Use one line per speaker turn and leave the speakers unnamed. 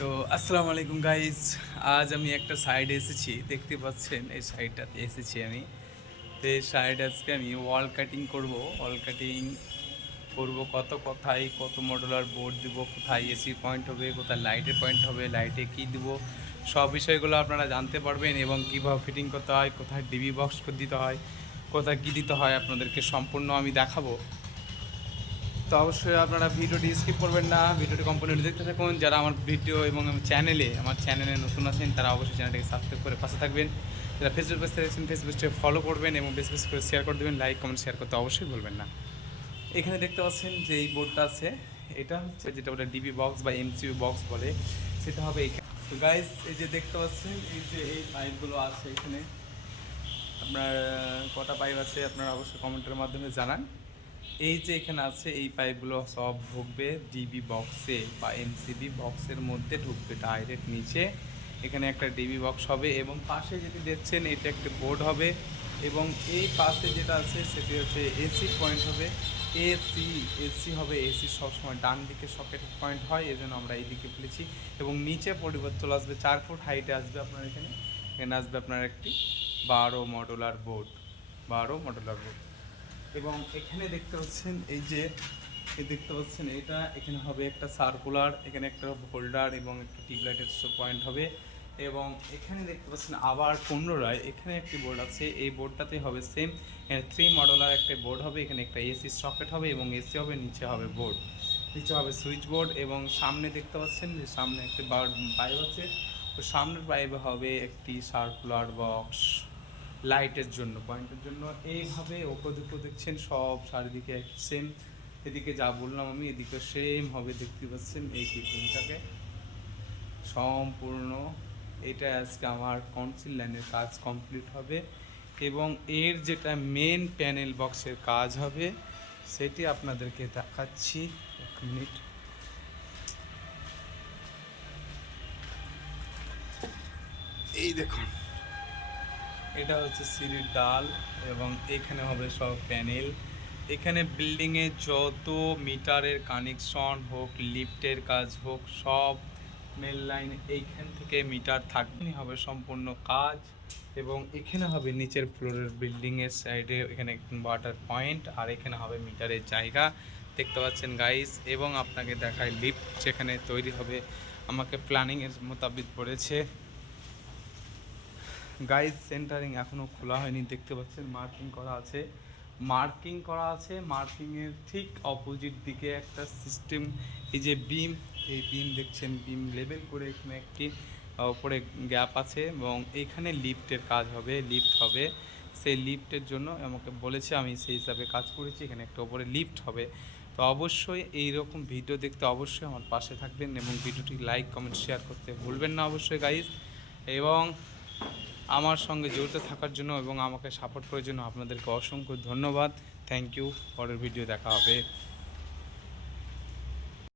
তো আসসালামু আলাইকুম গাইজ আজ আমি একটা সাইডে এসেছি, দেখতে পাচ্ছেন এই সাইডটাতে এসেছি আমি। তো এই সাইড আজকে আমি ওয়াল কাটিং করব। ওয়াল কাটিং করব কত কোথায়, কত মডুলার বোর্ড দিব, কোথায় এসি পয়েন্ট হবে, কোথায় লাইটের পয়েন্ট হবে লাইটে কি দিব, সব বিষয়গুলো আপনারা জানতে পারবেন এবং কীভাবে ফিটিং করতে হয়, কোথায় ডিবি বক্স দিতে হয়, কোথায় কী দিতে হয় আপনাদেরকে সম্পূর্ণ আমি দেখাবো। তো অবশ্যই আপনারা ভিডিওটি স্কিপ করবেন না। ভিডিওটি কম্পলিট দেখতে থাকুন। যারা আমার ভিডিও এবং চ্যানেলে আমার চ্যানেলে নতুন আছেন, তারা অবশ্যই চ্যানেলটাকে সাবস্ক্রাইব করে পাশে থাকবেন। যারা ফেসবুক পেজ থেকে দেখছেন ফেসবুক পেজটা ফলো করবেন এবং বেশ করে শেয়ার করে দেবেন লাইক কমেন্ট শেয়ার করতে অবশ্যই ভুলবেন না। এখানে দেখতে পাচ্ছেন যে এই বোর্ডটা আছে। এটা হচ্ছে যেটা ওটা ডিবি বক্স বা এমসিউ বক্স বলে। সেটা হবে এখানে। তো গাইস এই যে দেখতে পাচ্ছেন, এই যে এই পাইপগুলো আছে এখানে। আপনার, কটা পাইপ আছে আপনারা অবশ্যই কমেন্টের মাধ্যমে জানান। এই যে এখানে আছে, এই পাইপগুলো সব ঢুকবে ডিবি বক্সে বা এমসিবি বক্সের মধ্যে ঢুকবে ডাইরেক্ট নিচে। এখানে একটা ডিবি বক্স হবে এবং পাশে যেটি দেখছেন, এটা একটা বোর্ড হবে এবং এই পাশে যেটা আছে, সেটি হচ্ছে এসি পয়েন্ট হবে। এসি এসি হবে এসি সবসময় ডান দিকে সকেট পয়েন্ট হয় এই জন্য আমরা এইদিকে ফেলেছি এবং নিচে পরিবর্তন আসবে, চার ফুট হাইটে আসবে আপনার এখানে। এখানে আসবে আপনার একটি বারো মডুলার বোর্ড বারো মডুলার বোর্ড এবং এখানে দেখতে পাচ্ছেন এই যে দেখতে পাচ্ছেন এটা, এখানে হবে একটা সার্কুলার এখানে একটা হোল্ডার এবং একটা টিউবলাইটের পয়েন্ট হবে। এবং এখানে দেখতে পাচ্ছেন আবার পুনরায় এখানে একটি বোর্ড আছে, এই বোর্ডটাতে হবে সেম থ্রি মডেলার একটা বোর্ড হবে, এখানে একটা এসি সকেট হবে এবং এসি হবে, নিচে হবে বোর্ড নিচে হবে সুইচ বোর্ড এবং সামনে দেখতে পাচ্ছেন যে সামনে একটি পাইপ আছে। তো সামনের পাইপে হবে একটি সার্কুলার বক্স লাইটের জন্য পয়েন্টের জন্য। এইভাবে ওপর দেখছেন, সব চারিদিকে সেম এদিকে যা বললাম আমি, এদিকে সেম হবে, দেখতে পাচ্ছেন এই ফিটিংটাকে সম্পূর্ণ, এটা আজকে আমার কাউন্সিল লাইনের কাজ কমপ্লিট হবে। এবং এর যেটা মেন প্যানেল বক্সের কাজ হবে, সেটি আপনাদেরকে দেখাচ্ছি। এক মিনিট এই দেখুন এটা হচ্ছে সিঁড়ির ডাল এবং এখানে হবে সব প্যানেল। এখানে বিল্ডিংয়ে যত মিটারের কানেকশন হোক লিফটের কাজ হোক, সব মেল লাইন এইখান থেকে মিটার থাকবে। হবে সম্পূর্ণ কাজ এবং এখানে হবে নিচের ফ্লোরের বিল্ডিংয়ের সাইডে এখানে ওয়াটার পয়েন্ট আর এখানে হবে মিটারের জায়গা। দেখতে পাচ্ছেন গাইস এবং আপনাকে দেখায় লিফট যেখানে তৈরি হবে। আমাকে প্ল্যানিংয়ের মোতাবিক পড়েছে। গাইজ সেন্টারিং এখনও খোলা হয়নি, দেখতে পাচ্ছেন মার্কিং করা আছে। মার্কিং করা আছে মার্কিংয়ের ঠিক অপোজিট দিকে একটা সিস্টেম এই যে বিম এই বিম দেখছেন বিম লেবেল করে এখানে একটি উপরে গ্যাপ আছে এবং এখানে লিফটের কাজ হবে লিফট হবে। সেই লিফটের জন্য আমাকে বলেছে, আমি সেই হিসাবে কাজ করেছি, এখানে একটা ওপরে লিফট হবে। তো অবশ্যই এই রকম ভিডিও দেখতে অবশ্যই আমার পাশে থাকবেন এবং ভিডিওটি লাইক কমেন্ট শেয়ার করতে ভুলবেন না অবশ্যই গাইজ এবং আমার সঙ্গে জড়িত থাকার জন্য এবং আমাকে সাপোর্ট করার জন্য আপনাদেরকে অসংখ্য ধন্যবাদ। থ্যাংক ইউ পরের ভিডিও দেখা হবে।